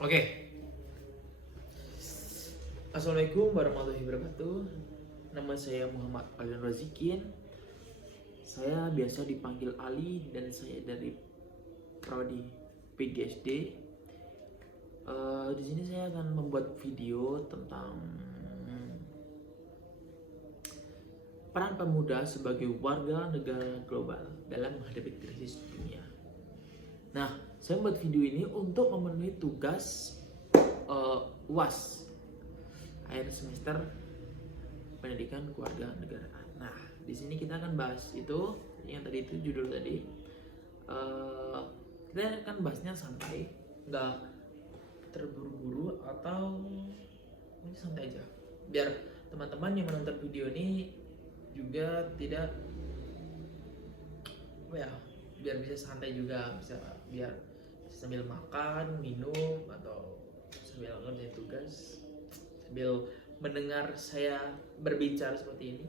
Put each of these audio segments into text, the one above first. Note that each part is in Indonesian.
Oke, Assalamualaikum warahmatullahi wabarakatuh. Nama saya Muhammad Alian Razikin. Saya biasa dipanggil Ali dan saya dari Prodi PGSD. Di sini saya akan membuat video tentang peran pemuda sebagai warga negara global dalam menghadapi krisis dunia. Nah, saya membuat video ini untuk memenuhi tugas UAS akhir semester pendidikan keluarga negaraan. Nah, di sini kita akan bahas itu yang tadi itu judul tadi. Kita akan bahasnya santai, nggak terburu-buru atau ini santai aja. Biar teman-teman yang menonton video ini juga tidak biar bisa santai juga, biar sambil makan, minum atau sambil ngerjain tugas, sambil mendengar saya berbicara seperti ini.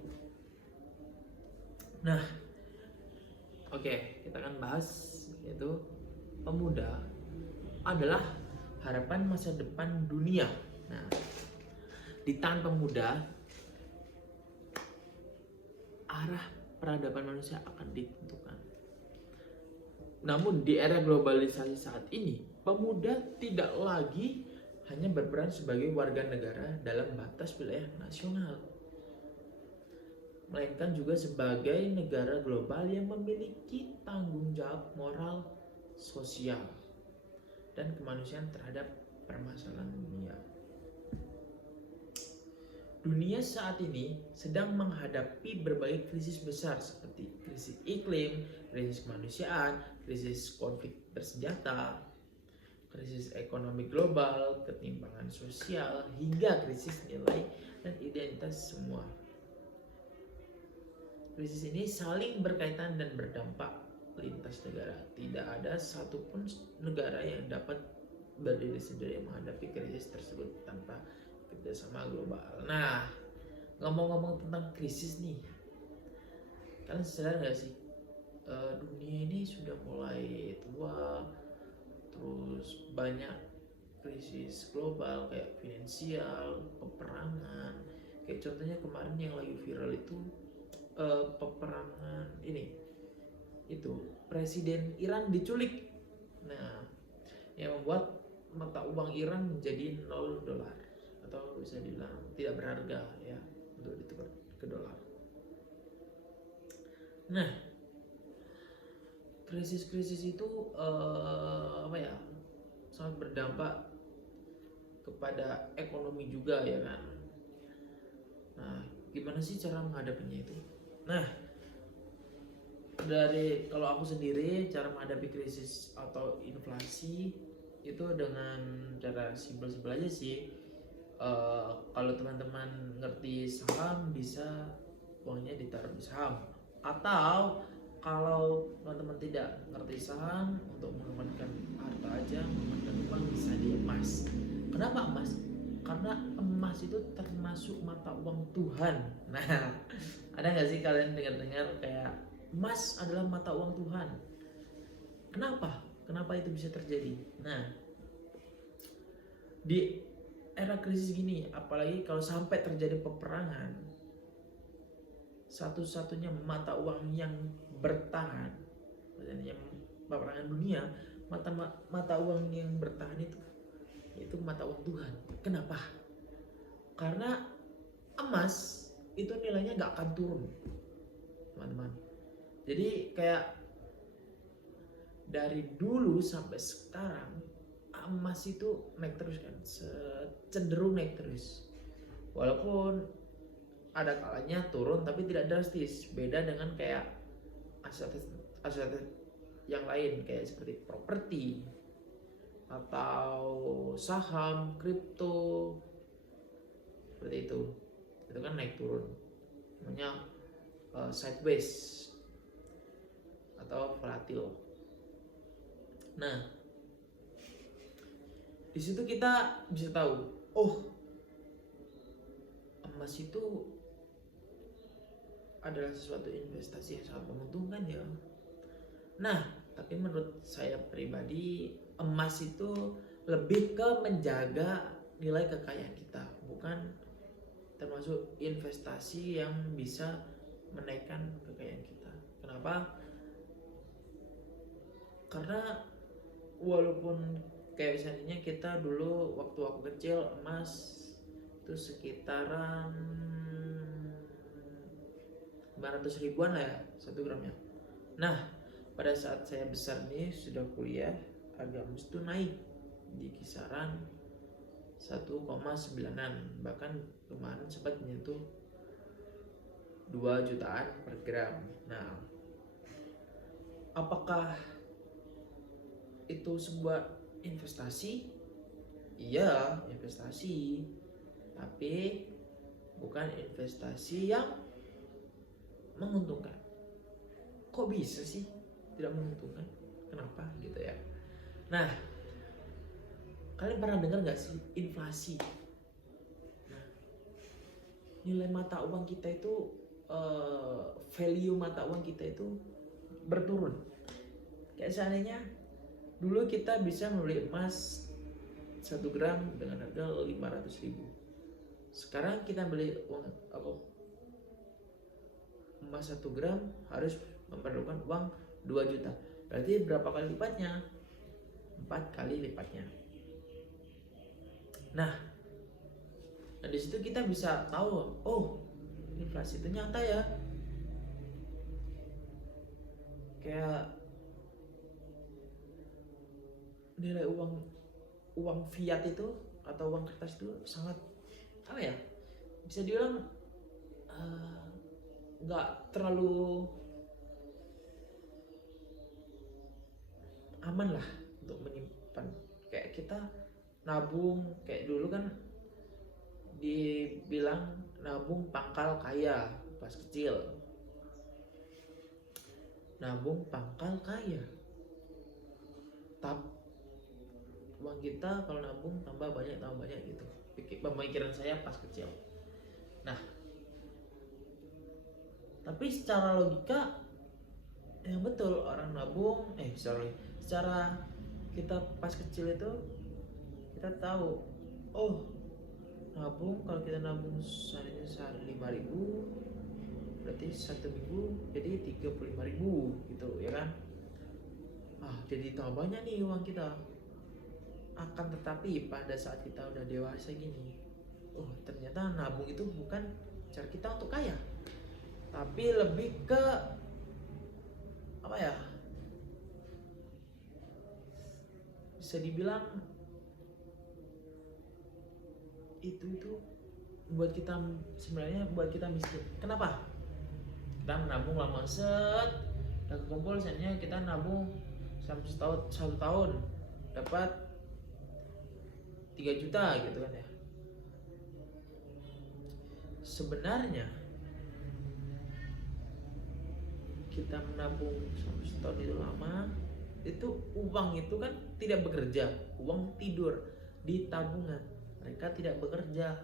Nah, oke, kita akan bahas yaitu pemuda adalah harapan masa depan dunia. Nah, di tangan pemuda arah peradaban manusia akan ditentukan. Namun di era globalisasi saat ini, pemuda tidak lagi hanya berperan sebagai warga negara dalam batas wilayah nasional, melainkan juga sebagai negara global yang memiliki tanggung jawab moral, sosial, dan kemanusiaan terhadap permasalahan dunia. Dunia saat ini sedang menghadapi berbagai krisis besar seperti krisis iklim, krisis kemanusiaan, krisis konflik bersenjata, krisis ekonomi global, ketimpangan sosial, hingga krisis nilai dan identitas semua. Krisis ini saling berkaitan dan berdampak lintas negara. Tidak ada satupun negara yang dapat berdiri sendiri menghadapi krisis tersebut tanpa kerjasama global. Nah, ngomong-ngomong tentang krisis nih, kalian sadar nggak sih dunia ini sudah mulai tua, terus banyak krisis global kayak finansial, peperangan. Kayak contohnya kemarin yang lagi viral itu peperangan ini, itu presiden Iran diculik. Nah, yang membuat mata uang Iran menjadi $0 atau bisa dibilang tidak berharga ya untuk ditukar ke dolar. Nah, krisis-krisis itu sangat berdampak kepada ekonomi juga ya kan. Nah, gimana sih cara menghadapinya itu? Nah, dari kalau aku sendiri cara menghadapi krisis atau inflasi itu dengan cara simpel-simpel aja sih. Kalau teman-teman ngerti saham, bisa uangnya ditaruh di saham, atau kalau teman-teman tidak ngerti saham, untuk mengamankan harta aja, mengamankan uang, bisa di emas. Kenapa emas? Karena emas itu termasuk mata uang Tuhan. Nah, ada nggak sih kalian dengar-dengar kayak emas adalah mata uang Tuhan? Kenapa itu bisa terjadi? Nah, di era krisis gini, apalagi kalau sampai terjadi peperangan, satu-satunya mata uang yang bertahan, maksudnya peperangan dunia, mata uang yang bertahan itu mata uang Tuhan. Kenapa? Karena emas itu nilainya nggak akan turun, teman-teman. Jadi kayak dari dulu sampai sekarang emas itu naik terus kan, cenderung naik terus. Walaupun ada kalanya turun tapi tidak drastis. Beda dengan kayak aset yang lain kayak seperti properti atau saham, kripto, seperti itu. Itu kan naik turun. Namanya sideways atau volatil. Nah, di situ kita bisa tahu, oh, emas itu adalah sesuatu investasi yang sangat menguntungkan ya. Nah, tapi menurut saya pribadi, emas itu lebih ke menjaga nilai kekayaan kita, bukan termasuk investasi yang bisa menaikkan kekayaan kita. Kenapa? Karena walaupun kayak misalnya kita dulu waktu aku kecil emas itu sekitaran 500 ribuan lah ya 1 gramnya. Nah pada saat saya besar nih sudah kuliah, harga emas itu naik di kisaran 1,9an, bahkan kemarin sempat menyentuh 2 jutaan per gram. Nah apakah itu sebuah investasi? Iya, investasi, tapi bukan investasi yang menguntungkan. Kok bisa sih tidak menguntungkan? Kenapa gitu ya? Nah, kalian pernah dengar nggak sih inflasi? Nah, nilai mata uang kita itu, value mata uang kita itu berturun. Kayak seandainya dulu kita bisa membeli emas 1 gram dengan harga 500 ribu. Sekarang kita beli emas 1 gram harus memerlukan uang 2 juta. Berarti berapa kali lipatnya? 4 kali lipatnya. Nah, di situ kita bisa tahu, oh inflasi itu nyata ya. Kayak nilai uang fiat itu atau uang kertas itu sangat apa ya, bisa dibilang nggak terlalu aman lah untuk menyimpan. Kayak kita nabung, kayak dulu kan dibilang nabung pangkal kaya pas kecil. Nabung pangkal kaya. Uang kita kalau nabung tambah banyak gitu. Pemikiran saya pas kecil. Nah, tapi secara logika yang betul orang nabung, secara kita pas kecil itu kita tahu, oh nabung, kalau kita nabung sehari 5.000 berarti 1 minggu jadi 35.000 gitu ya kan. Jadi tambah banyak nih uang kita. Akan tetapi pada saat kita udah dewasa gini, ternyata nabung itu bukan cara kita untuk kaya, tapi lebih ke apa ya, bisa dibilang itu buat kita, sebenarnya buat kita miskin. Kenapa? Kita menabung lama set, udah kekumpul, misalnya kita nabung sampai satu tahun dapat 3 juta gitu kan ya. Sebenarnya kita menabung sampai setahun itu lama, itu uang itu kan tidak bekerja, uang tidur di tabungan, mereka tidak bekerja.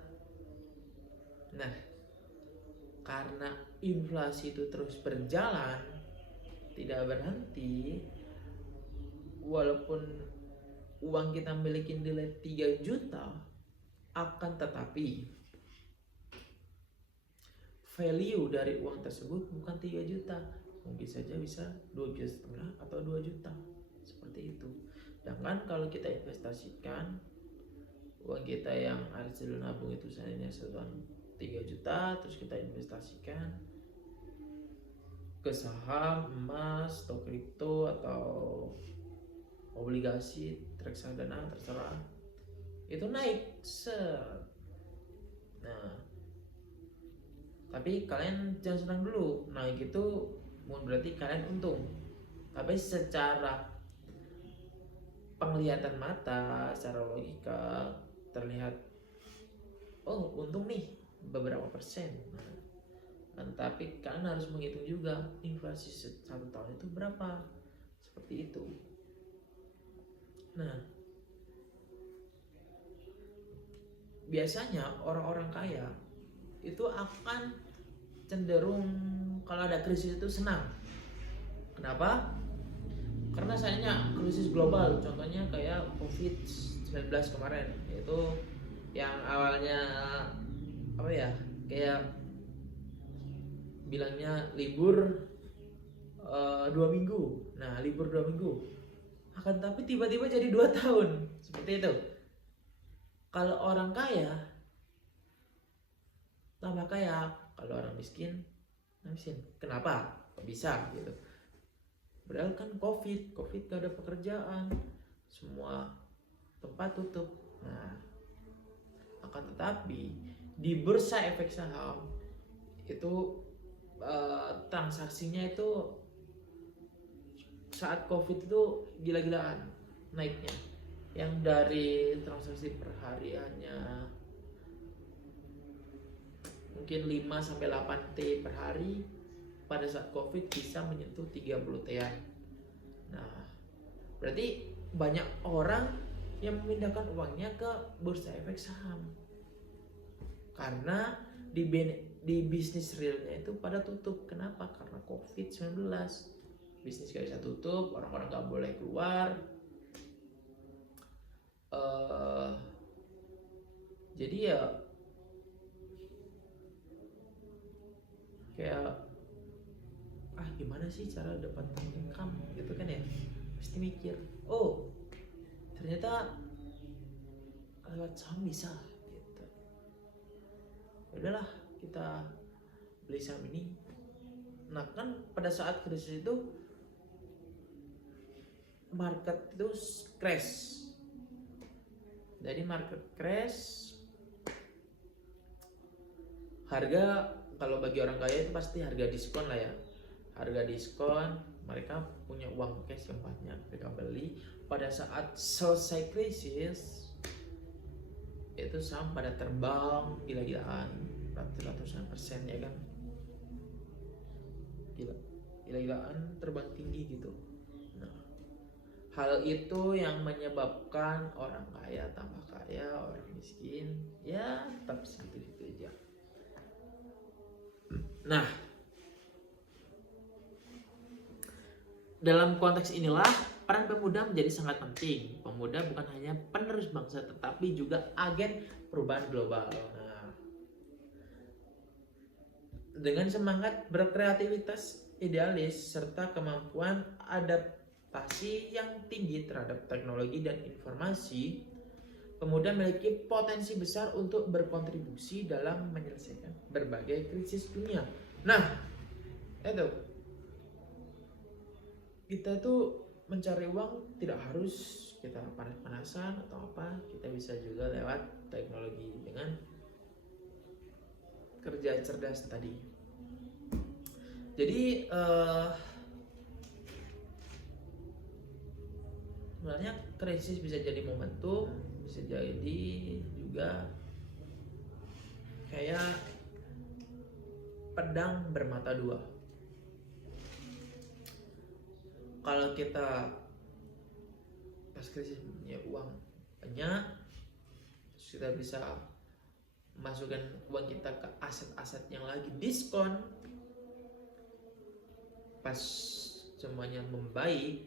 Nah, karena inflasi itu terus berjalan, tidak berhenti, walaupun uang kita memiliki nilai 3 juta, akan tetapi value dari uang tersebut bukan 3 juta, mungkin saja bisa 2,5 juta atau 2 juta, seperti itu. Sedangkan kalau kita investasikan uang kita yang hasil nabung itu misalnya sebulan 3 juta, terus kita investasikan ke saham, emas, atau kripto, atau obligasi, reksadana, terserah, itu naik set. Nah, tapi kalian jangan senang dulu, naik itu bukan berarti kalian untung, tapi secara penglihatan mata, secara logika terlihat, oh untung nih beberapa persen. Tapi kalian harus menghitung juga inflasi 1 tahun itu berapa, seperti itu. Nah, biasanya orang-orang kaya itu akan cenderung kalau ada krisis itu senang. Kenapa? karena sayangnya krisis global, contohnya kayak COVID-19 kemarin, itu yang awalnya apa ya, kayak bilangnya libur 2 minggu. Nah, libur 2 minggu, akan tapi tiba-tiba jadi 2 tahun, seperti itu. Kalau orang kaya tambah kaya, kalau orang miskin miskin. Kenapa? Kok bisa gitu? Padahal kan COVID gak ada pekerjaan, semua tempat tutup. Nah, akan tetapi di bursa efek saham itu transaksinya itu saat COVID itu gila-gilaan naiknya. Yang dari transaksi perhariannya mungkin 5-8 T per hari, pada saat COVID bisa menyentuh 30 T-an. Nah, berarti banyak orang yang memindahkan uangnya ke bursa efek saham karena di bisnis realnya itu pada tutup. Kenapa? Karena COVID-19. Bisnis gak bisa tutup, orang-orang gak boleh keluar. Jadi ya kayak gimana sih cara dapat income gitu kan ya, pasti mikir, oh ternyata lewat saham bisa gitu. Udahlah, kita beli saham ini. Nah kan pada saat krisis itu market itu crash. Jadi market crash, harga kalau bagi orang kaya itu pasti harga diskon lah ya. Harga diskon, mereka punya uang cash yang banyak, mereka beli. Pada saat selesai krisis itu saham pada terbang gila-gilaan, ratusan persen ya kan, gila-gilaan, terbang tinggi gitu. Nah, hal itu yang menyebabkan orang kaya tambah kaya, orang miskin ya tetap segitu-segitu aja. Nah, dalam konteks inilah peran pemuda menjadi sangat penting. Pemuda bukan hanya penerus bangsa tetapi juga agen perubahan global. Nah, dengan semangat berkreativitas, idealis, serta kemampuan adaptasi yang tinggi terhadap teknologi dan informasi, pemuda memiliki potensi besar untuk berkontribusi dalam menyelesaikan berbagai krisis dunia. Nah, itu kita tuh mencari uang tidak harus kita panas-panasan atau apa, kita bisa juga lewat teknologi dengan kerja cerdas tadi. Jadi sebenarnya krisis bisa jadi momentum, bisa jadi juga kayak pedang bermata dua. Kalau kita pas krisis punya uang banyak, kita bisa masukkan uang kita ke aset-aset yang lagi diskon. Pas semuanya membaik,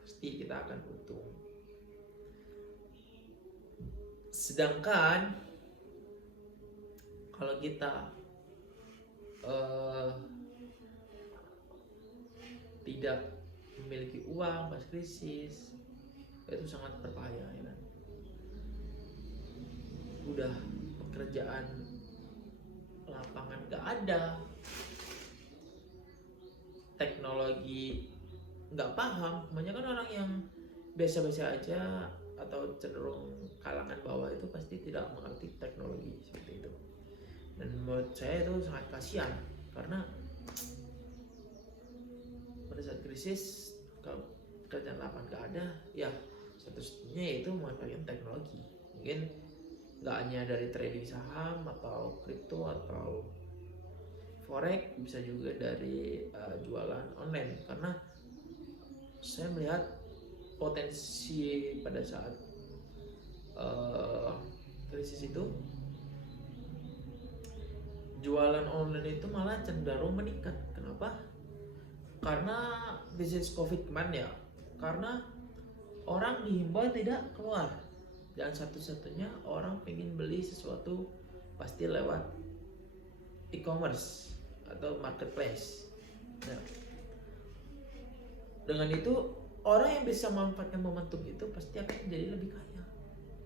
pasti kita akan untung. Sedangkan kalau kita tidak memiliki uang pas krisis, itu sangat berbahaya ya kan. Udah pekerjaan lapangan gak ada, teknologi gak paham. Kebanyakan orang yang biasa-biasa aja atau cenderung kalangan bawah itu pasti tidak mengerti teknologi seperti itu. Dan menurut saya itu sangat kasihan, karena pada saat krisis kalau pekerjaan lapangan gak ada, ya satu-satunya itu memanfaatkan teknologi. Mungkin gak hanya dari trading saham atau kripto atau forex, bisa juga dari jualan online. Karena saya melihat potensi pada saat krisis itu, jualan online itu malah cenderung meningkat. Kenapa? Karena bisnis COVID kemarin ya, karena orang dihimbau tidak keluar, dan satu-satunya orang pengen beli sesuatu pasti lewat e-commerce atau marketplace. Nah, dengan itu orang yang bisa memanfaatkan momentum itu pasti akan menjadi lebih kaya,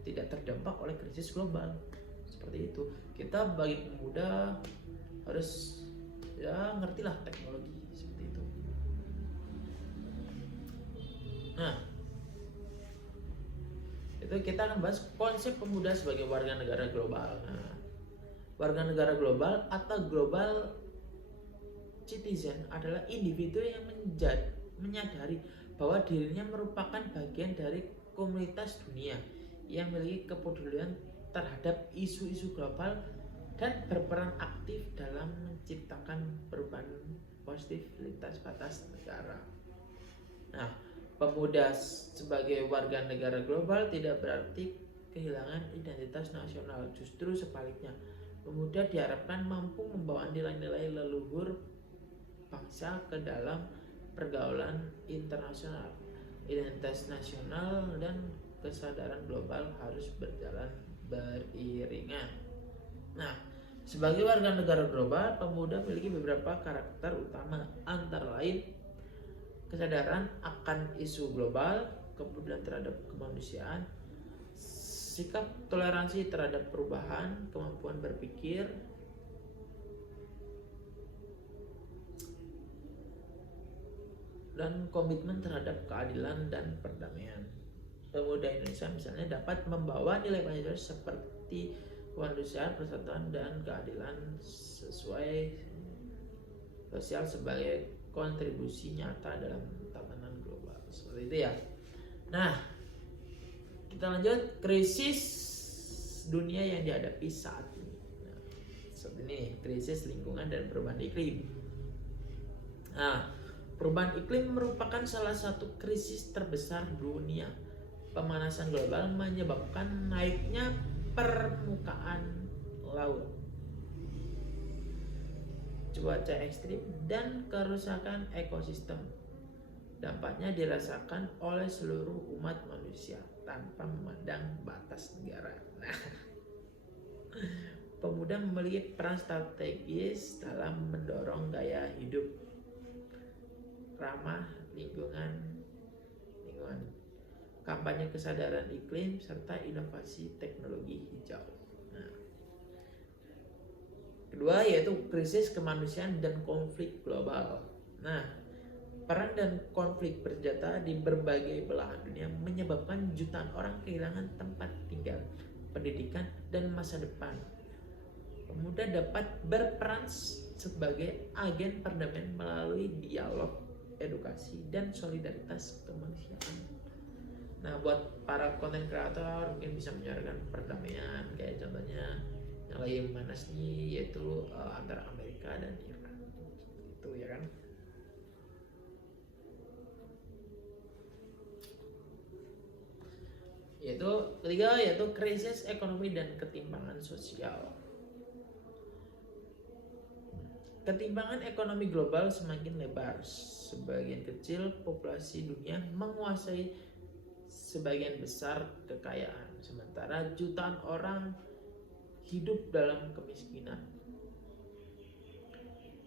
tidak terdampak oleh krisis global. Seperti itu. Kita bagi pemuda harus ya ngertilah teknologi seperti itu. Nah, itu kita akan bahas konsep pemuda sebagai warga negara global. Nah, warga negara global atau global citizen adalah individu yang menyadari bahwa dirinya merupakan bagian dari komunitas dunia yang memiliki kepedulian terhadap isu-isu global dan berperan aktif dalam menciptakan perubahan positif lintas batas negara. Nah, pemuda sebagai warga negara global tidak berarti kehilangan identitas nasional, justru sebaliknya. Pemuda diharapkan mampu membawa nilai-nilai leluhur bangsa ke dalam pergaulan internasional. Identitas nasional dan kesadaran global harus berjalan beriringan. Nah, sebagai warga negara global, pemuda memiliki beberapa karakter utama, antara lain kesadaran akan isu global, kepedulian terhadap kemanusiaan, sikap toleransi terhadap perubahan, kemampuan berpikir, dan komitmen terhadap keadilan dan perdamaian. Pemuda Indonesia misalnya dapat membawa nilai Pancasila seperti kemanusiaan, persatuan, dan keadilan sesuai sosial sebagai kontribusi nyata dalam tatanan global. Seperti itu ya. Nah, kita lanjut krisis dunia yang dihadapi saat ini. Nah, saat ini krisis lingkungan dan perubahan iklim. Nah, perubahan iklim merupakan salah satu krisis terbesar dunia. Pemanasan global menyebabkan naiknya permukaan laut, cuaca ekstrim, dan kerusakan ekosistem. Dampaknya dirasakan oleh seluruh umat manusia tanpa memandang batas negara. Nah, pemuda memiliki peran strategis dalam mendorong gaya hidup ramah lingkungan, kampanye kesadaran iklim, serta inovasi teknologi hijau. Nah, kedua yaitu krisis kemanusiaan dan konflik global. Nah, perang dan konflik bersenjata di berbagai belahan dunia menyebabkan jutaan orang kehilangan tempat tinggal, pendidikan, dan masa depan. Pemuda dapat berperan sebagai agen perdamaian melalui dialog, edukasi, dan solidaritas kemanusiaan. Nah, buat para konten kreator mungkin bisa menyarankan perdamaian, kayak contohnya yang lagi memanas nih, yaitu antara Amerika dan Iran. Itu ya kan. Yaitu ketiga yaitu krisis ekonomi dan ketimpangan sosial. Ketimpangan ekonomi global semakin lebar. Sebagian kecil populasi dunia menguasai sebagian besar kekayaan, sementara jutaan orang hidup dalam kemiskinan.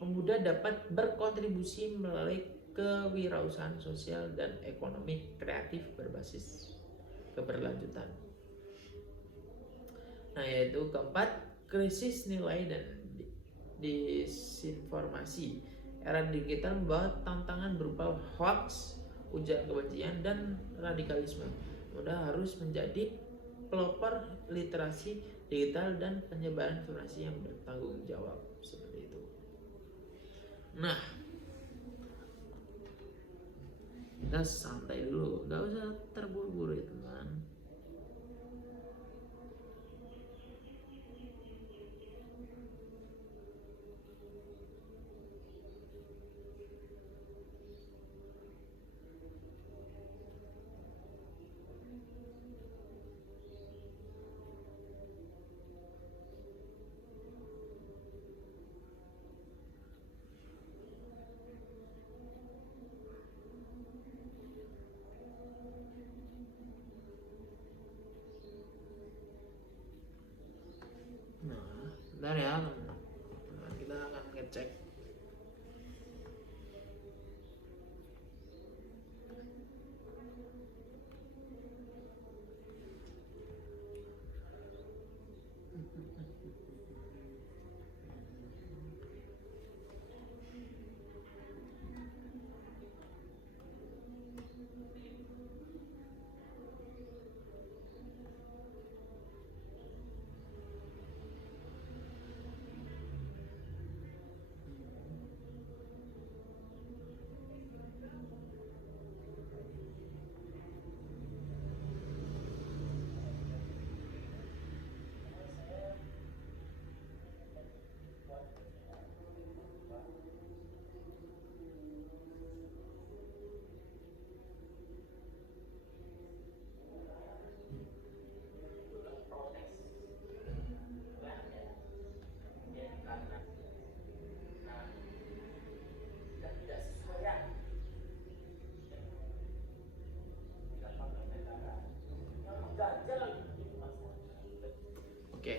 Pemuda dapat berkontribusi melalui kewirausahaan sosial dan ekonomi kreatif berbasis keberlanjutan. Nah, yaitu keempat, krisis nilai dan disinformasi. Era digital membawa tantangan berupa hoax, ujaran kebencian, dan radikalisme. Pemuda harus menjadi pelopor literasi digital dan penyebaran informasi yang bertanggung jawab, seperti itu. Nah, kita santai dulu, nggak usah terburu-buru ya teman. Bentar ya teman-teman, kita akan ngecek. Oke.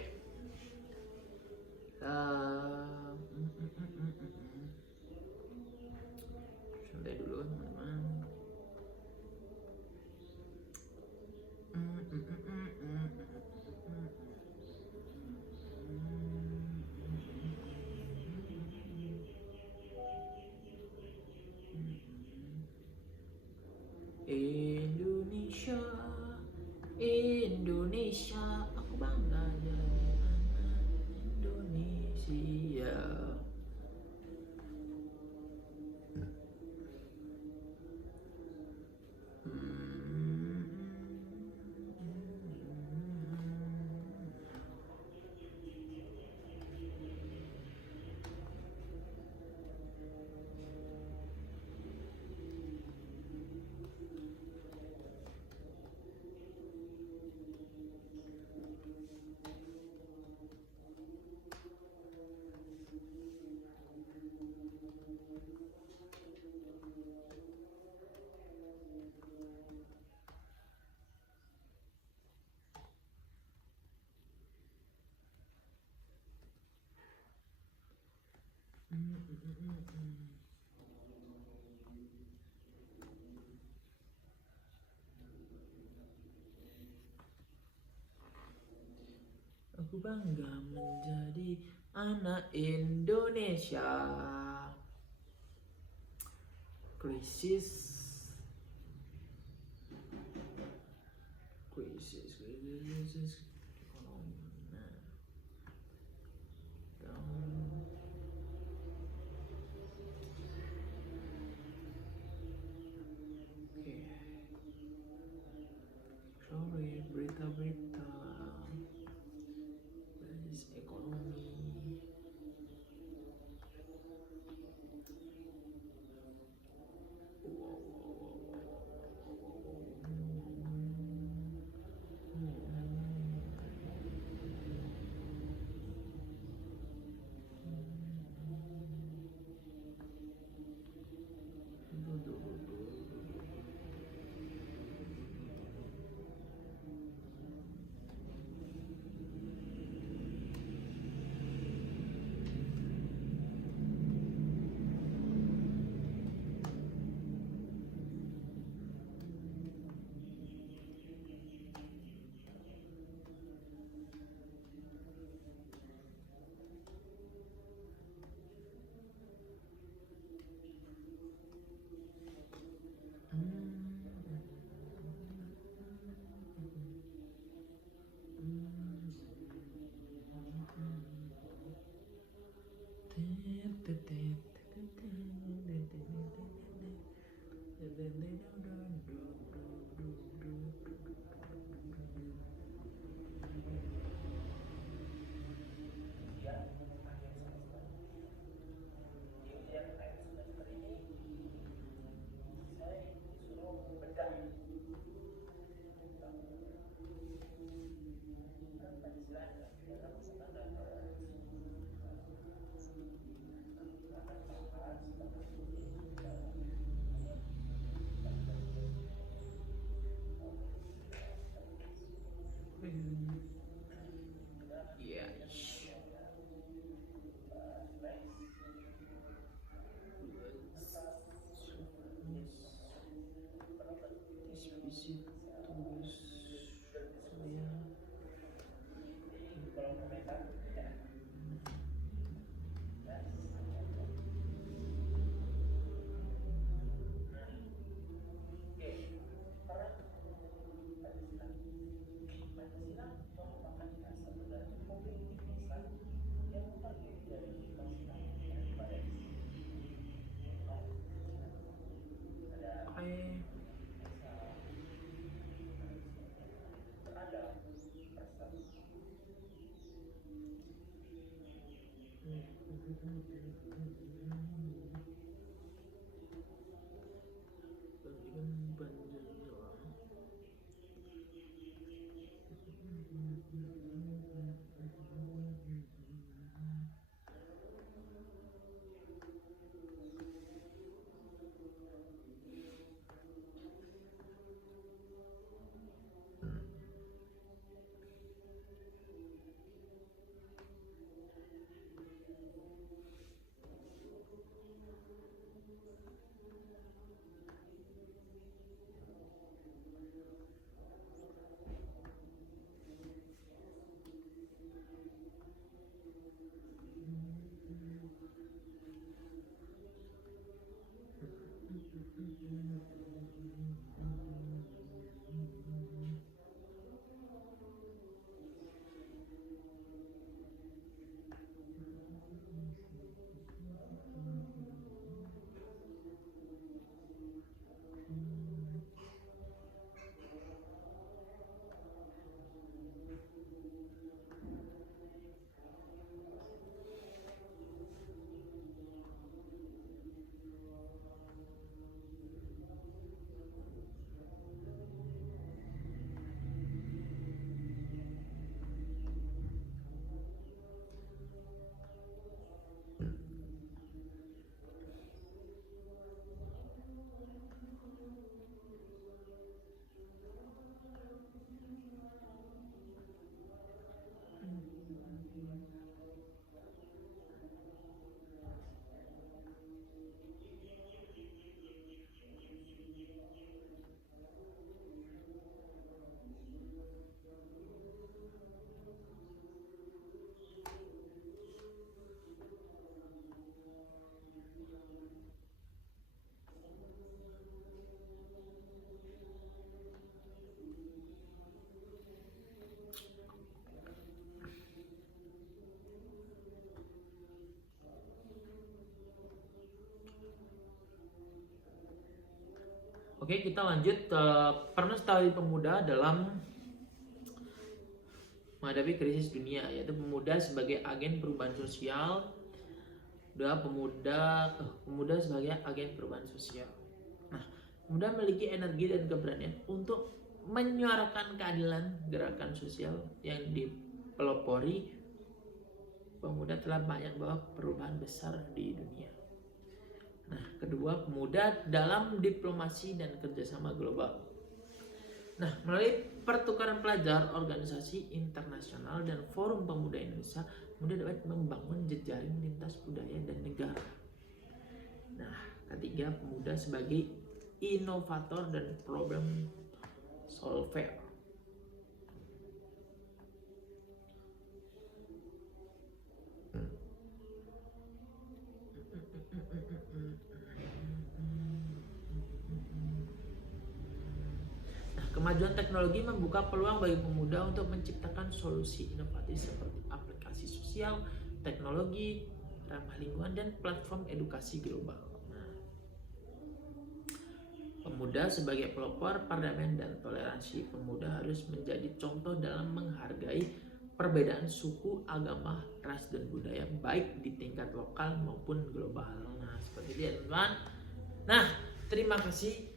Santai dulu teman-teman. Indonesia, Indonesia, aku bangga jadi anak Indonesia. Aku bangga menjadi anak Indonesia. Krisis ekonomi. Oke. Sorry, berita-berita krisis ekonomi. Oke, kita lanjut ke peran Lestari Pemuda dalam menghadapi krisis dunia, yaitu pemuda sebagai agen perubahan sosial. Pemuda sebagai agen perubahan sosial. Nah, pemuda memiliki energi dan keberanian untuk menyuarakan keadilan gerakan sosial yang dipelopori. Pemuda telah banyak membawa perubahan besar di dunia. Nah, kedua, pemuda dalam diplomasi dan kerjasama global. Nah, melalui pertukaran pelajar, organisasi internasional, dan forum pemuda Indonesia, pemuda dapat membangun jejaring lintas budaya dan negara. Nah, ketiga, pemuda sebagai inovator dan problem solver. Kemajuan teknologi membuka peluang bagi pemuda untuk menciptakan solusi inovatif seperti aplikasi sosial, teknologi, ramah lingkungan, dan platform edukasi global. Nah, pemuda sebagai pelopor perdamaian dan toleransi, pemuda harus menjadi contoh dalam menghargai perbedaan suku, agama, ras, dan budaya, baik di tingkat lokal maupun global. Nah, seperti itu, teman-teman. Nah, terima kasih.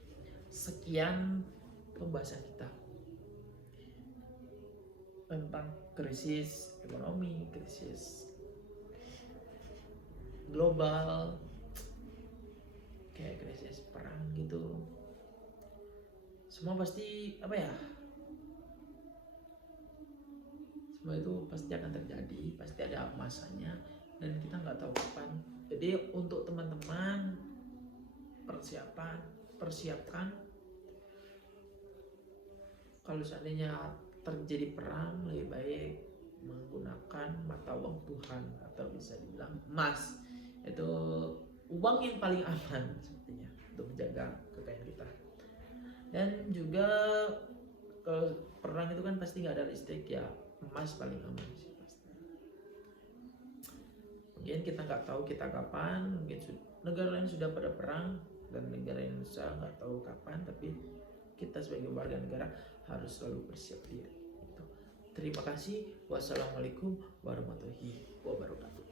Sekian pembahasan kita tentang krisis ekonomi, krisis global, kayak krisis perang gitu. Semua pasti semua itu pasti akan terjadi, pasti ada masanya, dan kita nggak tahu kapan. Jadi untuk teman-teman persiapkan kalau seandainya terjadi perang, lebih baik menggunakan mata uang Tuhan, atau bisa dibilang emas. Itu uang yang paling aman sepertinya untuk menjaga kekayaan kita. Dan juga kalau perang itu kan pasti nggak ada listrik, ya emas paling aman sih pasti. Mungkin kita nggak tahu kita kapan, mungkin negara lain sudah pada perang dan negara Indonesia nggak tahu kapan, tapi kita sebagai warga negara harus selalu bersiap diri. Terima kasih. Wassalamualaikum warahmatullahi wabarakatuh.